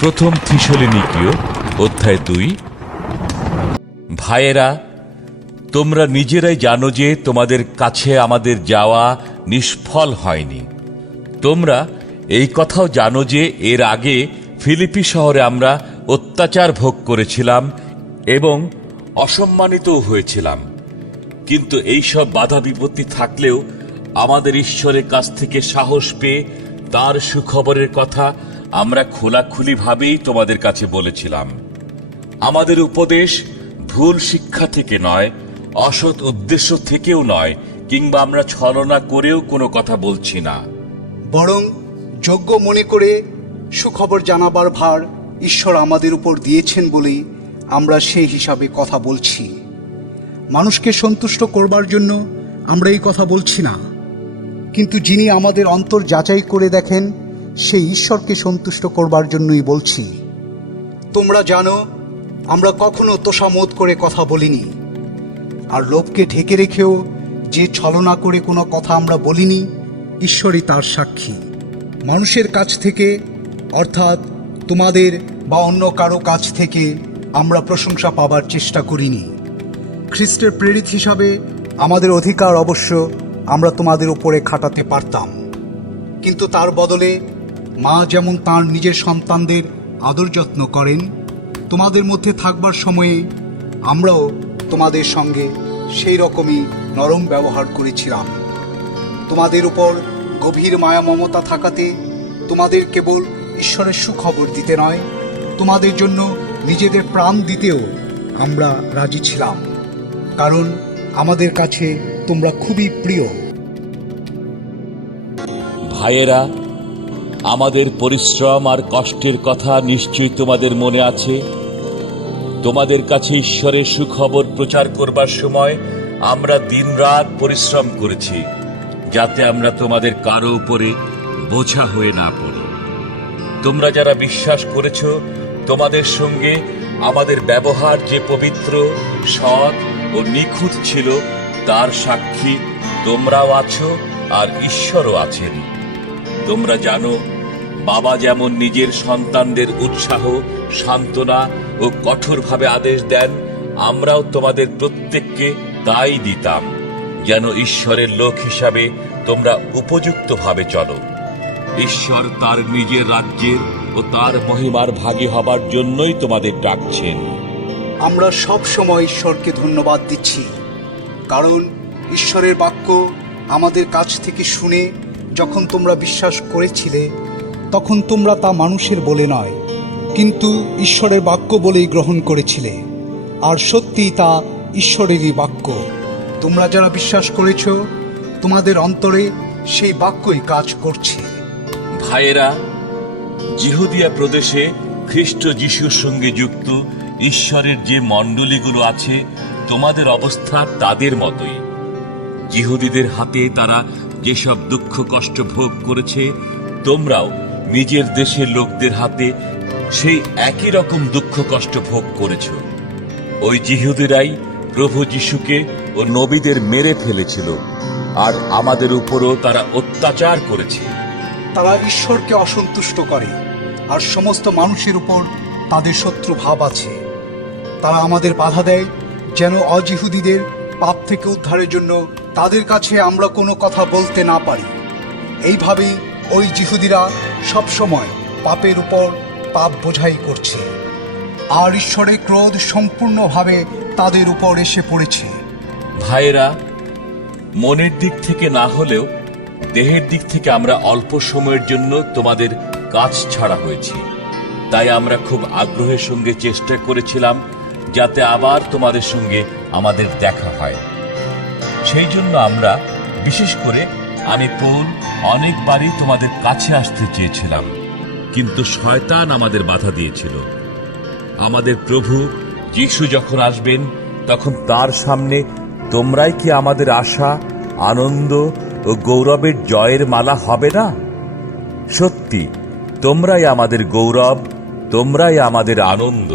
প্রথম থিসলিনিকীয়, অধ্যায় দুই। ভাইয়েরা, তোমরা নিজেরাই জানো যে তোমাদের কাছে আমাদের যাওয়া নিষ্ফল হয়নি। তোমরা এই কথাও জানো যে এর আগে ফিলিপি শহরে আমরা অত্যাচার ভোগ করেছিলাম এবং অসম্মানিতও হয়েছিলাম। কিন্তু এইসব বাধা বিপত্তি থাকলেও আমাদের ঈশ্বরের কাছ থেকে সাহস পেয়ে তার সুখবরের কথা আমরা খোলাখুলিভাবেই তোমাদের কাছে বলেছিলাম। আমাদের উপদেশ ভুল শিক্ষা থেকে নয়, অসৎ উদ্দেশ্য থেকেও নয়, কিংবা আমরা ছলনা করেও কোনো কথা বলছি না। বরং যোগ্য মনে করে সুখবর জানাবার ভার ঈশ্বর আমাদের উপর দিয়েছেন বলেই আমরা সেই হিসাবে কথা বলছি। মানুষকে সন্তুষ্ট করবার জন্য আমরা এই কথা বলছি না। কিন্তু যিনি আমাদের অন্তর যাচাই করে দেখেন, সেই ঈশ্বরকে সন্তুষ্ট করবার জন্যই বলছি। তোমরা জানো, আমরা কখনো তোষামোদ করে কথা বলিনি। আর লোভকে ঢেকে রেখেও যে ছলনা করে কোনো কথা আমরা বলিনি, ঈশ্বরই তার সাক্ষী। মানুষের কাছ থেকে, অর্থাৎ তোমাদের বা অন্য কারও কাছ থেকে, আমরা প্রশংসা পাবার চেষ্টা করিনি। খ্রিস্টের প্রেরিত হিসাবে আমাদের অধিকার অবশ্য আমরা তোমাদের উপরে খাটাতে পারতাম। কিন্তু তার বদলে মা যেমন তার নিজের সন্তানদের আদর যত্ন করেন, তোমাদের মধ্যে থাকবার সময়ে আমরাও তোমাদের সঙ্গে সেই রকমই নরম ব্যবহার করেছিলাম। তোমাদের উপর গভীর মায়া মমতা থাকাতে তোমাদের কেবল ঈশ্বরের সুখবর দিতে নয়, তোমাদের জন্য নিজেদের প্রাণ দিতেও আমরা রাজি ছিলাম। কারণ আমাদের কাছে তোমরা খুবই প্রিয়। ভাইয়েরা, আমাদের পরিশ্রম আর কষ্টের কথা নিশ্চয়ই তোমাদের মনে আছে। তোমাদের কাছে ঈশ্বরের সুখবর প্রচার করবার সময় আমরা দিনরাত পরিশ্রম করেছি, যাতে আমরা তোমাদের কারও উপরে বোঝা হয়ে না পড়ি। তোমরা যারা বিশ্বাস করেছ, তোমাদের সঙ্গে আমাদের ব্যবহার যে পবিত্র, সৎ ও নিখুঁত ছিল তার সাক্ষী তোমরাও আছো আর ঈশ্বরও আছেন। তোমরা জানো, বাবা যেমন নিজের সন্তানদের উৎসাহ, সান্ত্বনা ও কঠোরভাবে আদেশ দেন, আমরাও তোমাদের প্রত্যেককে তাই দিতাম, যেন ঈশ্বরের লোক হিসাবে তোমরা উপযুক্তভাবে চলো। ঈশ্বর তার নিজের রাজ্যের ও তার মহিমার ভাগী হবার জন্যই তোমাদের ডাকছেন। আমরা সব সময় ঈশ্বরকে ধন্যবাদ দিচ্ছি। কারণ ঈশ্বরের বাক্য আমাদের কাছ থেকে শুনে যখন তোমরা বিশ্বাস করেছিলে, তখন তোমরা তা মানুষের বলে নয়, কিন্তু ঈশ্বরের বাক্য বলেই গ্রহণ করেছিলে। আর সত্যিই তা ঈশ্বরেরই বাক্য। তোমরা যারা বিশ্বাস করেছ, তোমাদের অন্তরে সেই বাক্যই কাজ করছে। ভাইয়েরা, জিহুদিয়া প্রদেশে খ্রিস্ট যিশুর সঙ্গে যুক্ত ঈশ্বরের যে মণ্ডলীগুলো আছে তোমাদের অবস্থা তাদের মতোই। জিহুদিদের হাতে তারা যেসব দুঃখ কষ্ট ভোগ করেছে, তোমরাও নিজের দেশের লোকদের হাতে সেই একই রকম দুঃখ কষ্ট ভোগ করেছ। ওই জিহুদিরাই প্রভু যিশুকে ও নবীদের মেরে ফেলেছিল, আর আমাদের উপরও তারা অত্যাচার করেছে। তারা ঈশ্বরকে অসন্তুষ্ট করে, আর সমস্ত মানুষের উপর তাদের শত্রু ভাব আছে। তারা আমাদের বাধা দেয় যেন অজিহুদীদের পাপ থেকে উদ্ধারের জন্য তাদের কাছে আমরা কোনো কথা বলতে না পারি। এইভাবেই ওই জিহুদিরা সবসময় পাপের উপর পাপ বোঝাই করছে। আর ঈশ্বরের ক্রোধ সম্পূর্ণভাবে তাদের উপর এসে পড়েছে। ভাইয়েরা, মনের দিক থেকে না হলেও দেহের দিক থেকে আমরা অল্প সময়ের জন্য তোমাদের কাজ ছাড়া হয়েছি। তাই আমরা খুব আগ্রহের সঙ্গে চেষ্টা করেছিলাম যাতে আবার তোমাদের সঙ্গে আমাদের দেখা হয়। সেই জন্য আমরা, বিশেষ করে আমি পৌল অনেকবারই তোমাদের কাছে আসতে চেয়েছিলাম, কিন্তু শয়তান আমাদের বাধা দিয়েছিল। আমাদের প্রভু যিশু যখন আসবেন, তখন তার সামনে তোমরাই কি আমাদের আশা, আনন্দ ও গৌরবের জয়ের মালা হবে না? সত্যি, তোমরাই আমাদের গৌরব, তোমরাই আমাদের আনন্দ।